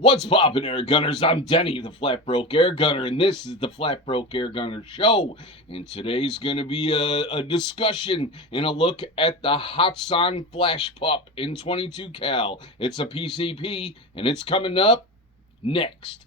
What's poppin', air gunners? I'm Denny, the Flat Broke Air Gunner, and this is the Flat Broke Air Gunner Show. And today's gonna be a discussion and a look at the Hatsans Flash Pup in 22 cal. It's a PCP, and it's coming up next.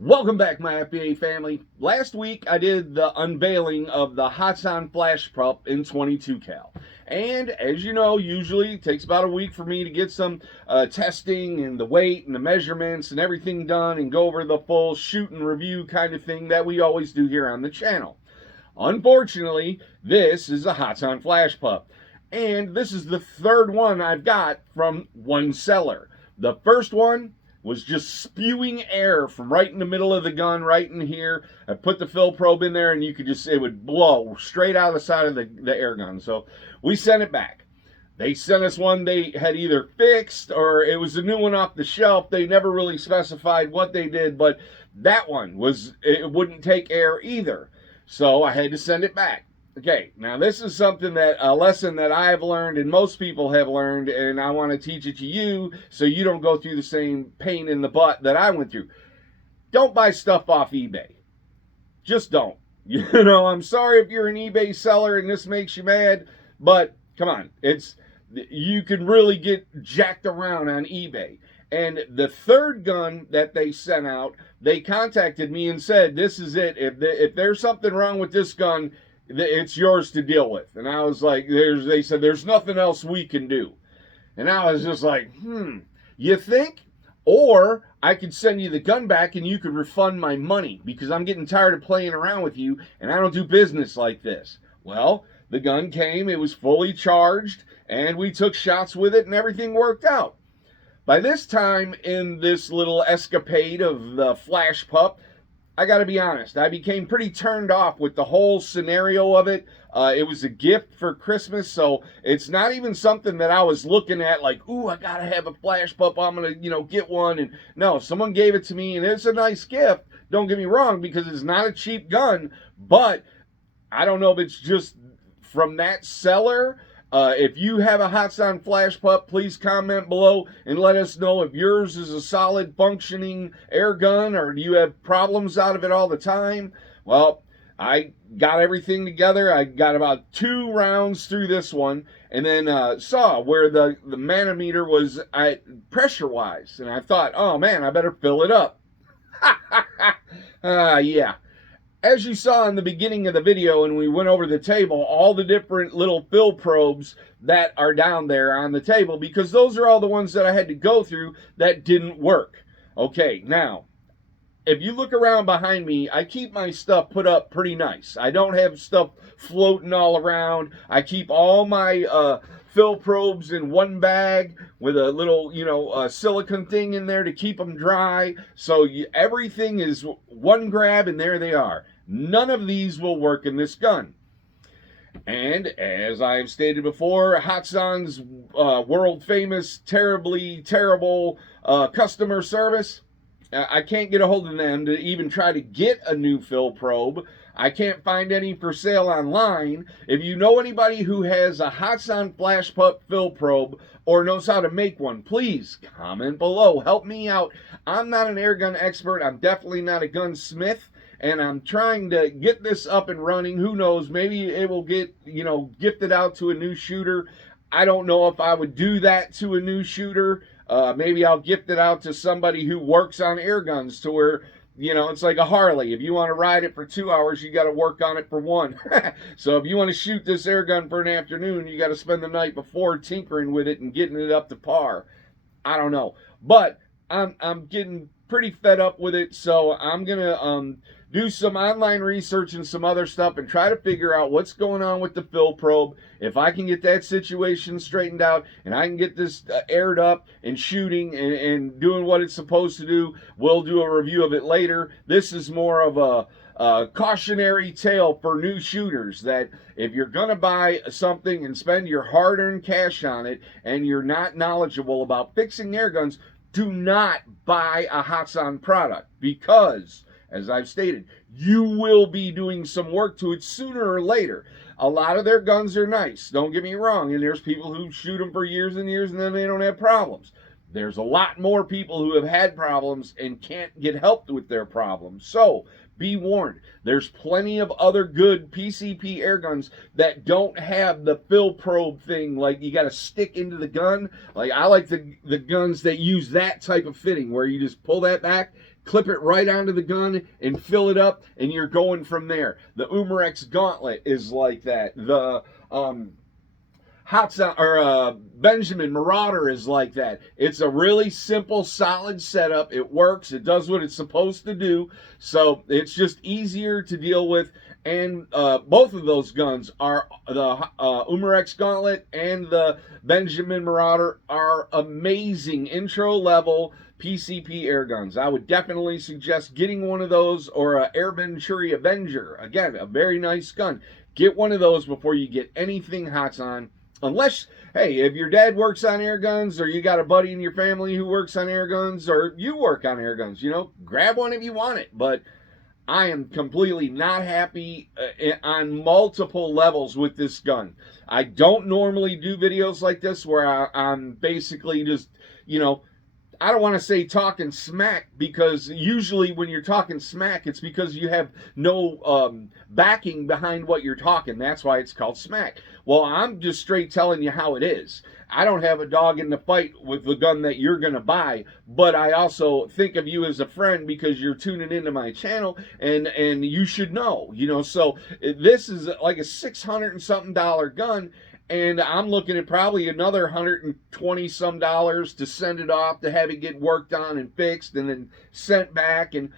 Welcome back, my FBA family. Last week, I did the unveiling of the Hatsans Flash Pup in 22 cal. And as you know, usually it takes about a week for me to get some testing and the weight and the measurements and everything done and go over the full shoot and review kind of thing that we always do here on the channel. Unfortunately, this is a Hatsans Flash Pup. And this is the third one I've got from one seller. The first one was just spewing air from right in the middle of the gun, right in here. I put the fill probe in there, and you could just, it would blow straight out of the side of the air gun. So we sent it back. They sent us one they had either fixed or it was a new one off the shelf. They never really specified what they did, but that one it wouldn't take air either. So I had to send it back. Okay, now this is a lesson that I have learned and most people have learned, and I want to teach it to you so you don't go through the same pain in the butt that I went through. Don't buy stuff off eBay. Just don't. You know, I'm sorry if you're an eBay seller and this makes you mad, but come on, you can really get jacked around on eBay. And the third gun that they sent out, they contacted me and said, this is it. If there's something wrong with this gun, it's yours to deal with. And I was like, they said, there's nothing else we can do. And I was just like, you think? Or I could send you the gun back and you could refund my money because I'm getting tired of playing around with you and I don't do business like this. Well, the gun came, it was fully charged, and we took shots with it and everything worked out. By this time in this little escapade of the Flash Pup, I got to be honest, I became pretty turned off with the whole scenario of it. It was a gift for Christmas, so it's not even something that I was looking at like, ooh, I got to have a Flash Pup, I'm going to, get one. And no, someone gave it to me, and it's a nice gift. Don't get me wrong, because it's not a cheap gun, but I don't know if it's just from that seller. If you have a Hatsans Flash Pup, please comment below and let us know if yours is a solid functioning air gun or do you have problems out of it all the time. Well, I got everything together. I got about 2 rounds through this one and then saw where the manometer was pressure-wise. And I thought, oh man, I better fill it up. Yeah. As you saw in the beginning of the video when we went over the table, all the different little fill probes that are down there on the table, because those are all the ones that I had to go through that didn't work. Okay, now, if you look around behind me, I keep my stuff put up pretty nice. I don't have stuff floating all around. I keep all my fill probes in one bag with a little, silicone thing in there to keep them dry. So everything is one grab and there they are. None of these will work in this gun. And as I've stated before, Hatsans' world famous, terribly terrible customer service, I can't get a hold of them to even try to get a new fill probe. I can't find any for sale online. If you know anybody who has a Hatsans Flash Pup fill probe or knows how to make one, please comment below. Help me out. I'm not an air gun expert. I'm definitely not a gunsmith. And I'm trying to get this up and running. Who knows? Maybe it will get, gifted out to a new shooter. I don't know if I would do that to a new shooter. Maybe I'll gift it out to somebody who works on air guns to where, it's like a Harley. If you want to ride it for 2 hours, you got to work on it for 1. So if you want to shoot this air gun for an afternoon, you got to spend the night before tinkering with it and getting it up to par. I don't know. But I'm getting pretty fed up with it, so I'm going to do some online research and some other stuff and try to figure out what's going on with the fill probe. If I can get that situation straightened out and I can get this aired up and shooting and doing what it's supposed to do, we'll do a review of it later. This is more of a cautionary tale for new shooters that if you're going to buy something and spend your hard-earned cash on it and you're not knowledgeable about fixing air guns, do not buy a Hatsans product because, as I've stated, you will be doing some work to it sooner or later. A lot of their guns are nice, don't get me wrong, and there's people who shoot them for years and years and then they don't have problems. There's a lot more people who have had problems and can't get helped with their problems. So, be warned. There's plenty of other good PCP air guns that don't have the fill probe thing, like you got to stick into the gun. Like I like the guns that use that type of fitting where you just pull that back, clip it right onto the gun and fill it up and you're going from there. The Umarex Gauntlet is like that. The Hatsans or Benjamin Marauder is like that. It's a really simple, solid setup. It works. It does what it's supposed to do. So it's just easier to deal with. And both of those guns are the Umarex Gauntlet and the Benjamin Marauder are amazing intro level PCP air guns. I would definitely suggest getting one of those or a Air Venturi Avenger. Again, a very nice gun. Get one of those before you get anything Hatsans. Unless, hey, if your dad works on air guns or you got a buddy in your family who works on air guns or you work on air guns, grab one if you want it. But I am completely not happy on multiple levels with this gun. I don't normally do videos like this where I'm basically just, I don't want to say talking smack because usually when you're talking smack, it's because you have no backing behind what you're talking. That's why it's called smack. Well, I'm just straight telling you how it is. I don't have a dog in the fight with the gun that you're going to buy, but I also think of you as a friend because you're tuning into my channel and you should know, so this is like a $600 and something gun. And I'm looking at probably another $120 some to send it off to have it get worked on and fixed and then sent back. And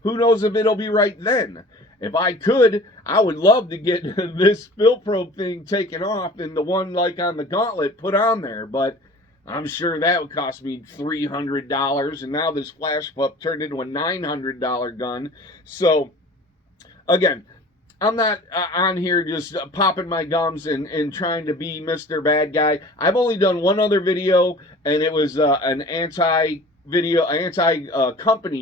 who knows if it'll be right then. If I could, I would love to get this fill probe thing taken off and the one like on the Gauntlet put on there. But I'm sure that would cost me $300. And now this flash pup turned into a $900 gun. So, again, I'm not on here just popping my gums and trying to be Mr. Bad Guy. I've only done one other video, and it was an anti-company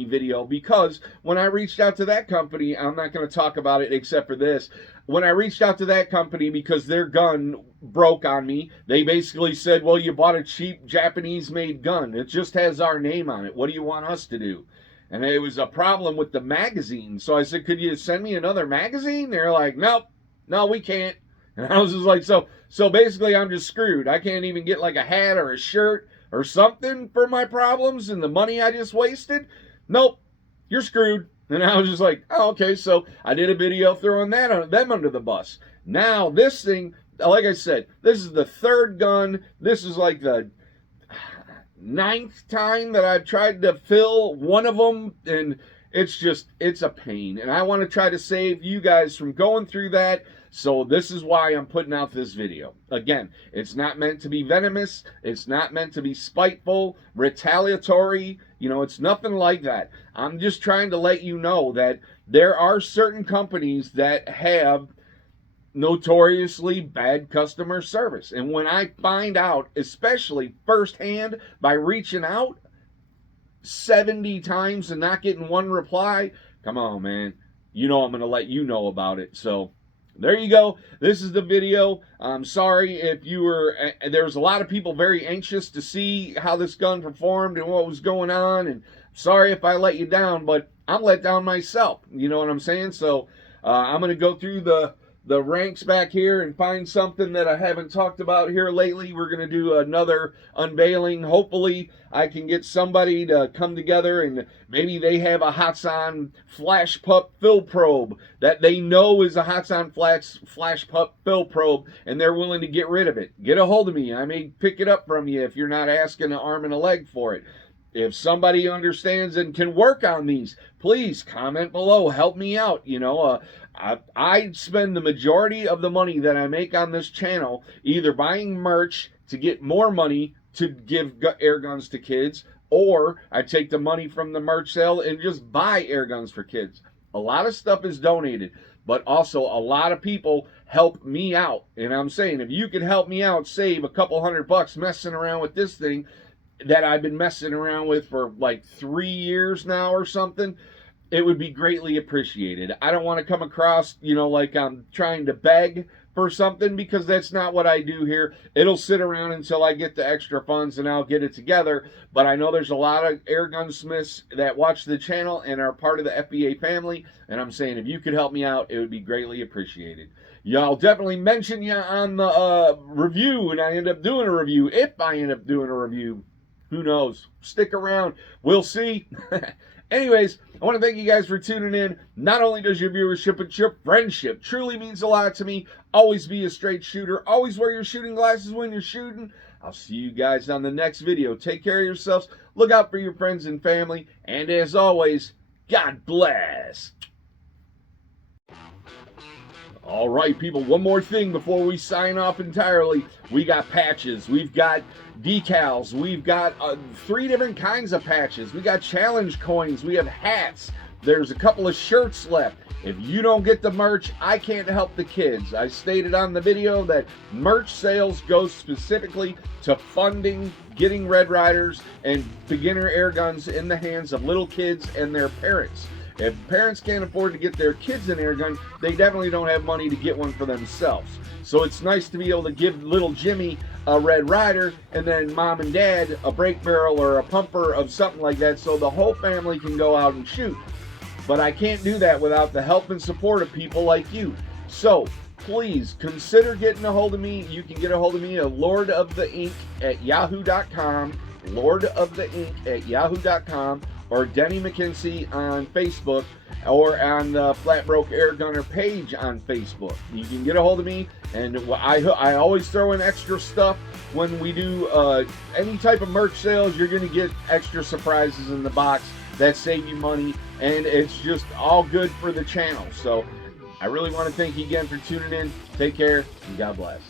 video, because when I reached out to that company, I'm not going to talk about it except for this. When I reached out to that company because their gun broke on me, they basically said, well, you bought a cheap Japanese-made gun. It just has our name on it. What do you want us to do? And it was a problem with the magazine. So I said, could you send me another magazine? They're like, nope, no, we can't. And I was just like, so basically I'm just screwed. I can't even get like a hat or a shirt or something for my problems and the money I just wasted? Nope, you're screwed. And I was just like, oh, okay. So I did a video throwing them under the bus. Now this thing, like I said, this is the third gun. This is like the 9th time that I've tried to fill one of them, and it's a pain. And I want to try to save you guys from going through that. So this is why I'm putting out this video. Again, it's not meant to be venomous. It's not meant to be spiteful, retaliatory. It's nothing like that. I'm just trying to let you know that there are certain companies that have notoriously bad customer service. And when I find out, especially firsthand by reaching out 70 times and not getting one reply, come on, man. I'm going to let you know about it. So there you go. This is the video. I'm sorry if you were, there's a lot of people very anxious to see how this gun performed and what was going on. And sorry if I let you down, but I'm let down myself. You know what I'm saying? So I'm going to go through the the ranks back here and find something that I haven't talked about here lately. We're going to do another unveiling. Hopefully, I can get somebody to come together and maybe they have a Hatsan Flash Pup fill probe that they know is a Hatsan Flash Pup fill probe, and they're willing to get rid of it. Get a hold of me. I may pick it up from you if you're not asking an arm and a leg for it. If somebody understands and can work on these, please comment below. Help me out. I spend the majority of the money that I make on this channel either buying merch to get more money to give air guns to kids, or I take the money from the merch sale and just buy air guns for kids. A lot of stuff is donated, but also a lot of people help me out. And I'm saying, if you can help me out, save a couple $100 messing around with this thing that I've been messing around with for like 3 years now or something, it would be greatly appreciated. I don't want to come across, like I'm trying to beg for something, because that's not what I do here. It'll sit around until I get the extra funds and I'll get it together. But I know there's a lot of air gunsmiths that watch the channel and are part of the FBA family. And I'm saying, if you could help me out, it would be greatly appreciated. I'll definitely mention you on the review, and I end up doing a review. If I end up doing a review, who knows? Stick around. We'll see. Anyways, I want to thank you guys for tuning in. Not only does your viewership, but your friendship truly means a lot to me. Always be a straight shooter. Always wear your shooting glasses when you're shooting. I'll see you guys on the next video. Take care of yourselves. Look out for your friends and family. And as always, God bless. All right, people, one more thing before we sign off entirely. We got patches, we've got decals, we've got 3 different kinds of patches. We got challenge coins, we have hats. There's a couple of shirts left. If you don't get the merch, I can't help the kids. I stated on the video that merch sales go specifically to funding getting Red Riders and beginner air guns in the hands of little kids and their parents. If parents can't afford to get their kids an air gun, they definitely don't have money to get one for themselves. So it's nice to be able to give little Jimmy a Red Rider, and then mom and dad a brake barrel or a pumper of something like that, so the whole family can go out and shoot. But I can't do that without the help and support of people like you. So please consider getting a hold of me. You can get a hold of me at lordoftheink@yahoo.com, lordoftheink@yahoo.com, or Denny McKinsey on Facebook, or on the Flat Broke Air Gunner page on Facebook. You can get a hold of me, and I always throw in extra stuff when we do any type of merch sales. You're going to get extra surprises in the box that save you money, and it's just all good for the channel. So I really want to thank you again for tuning in. Take care, and God bless.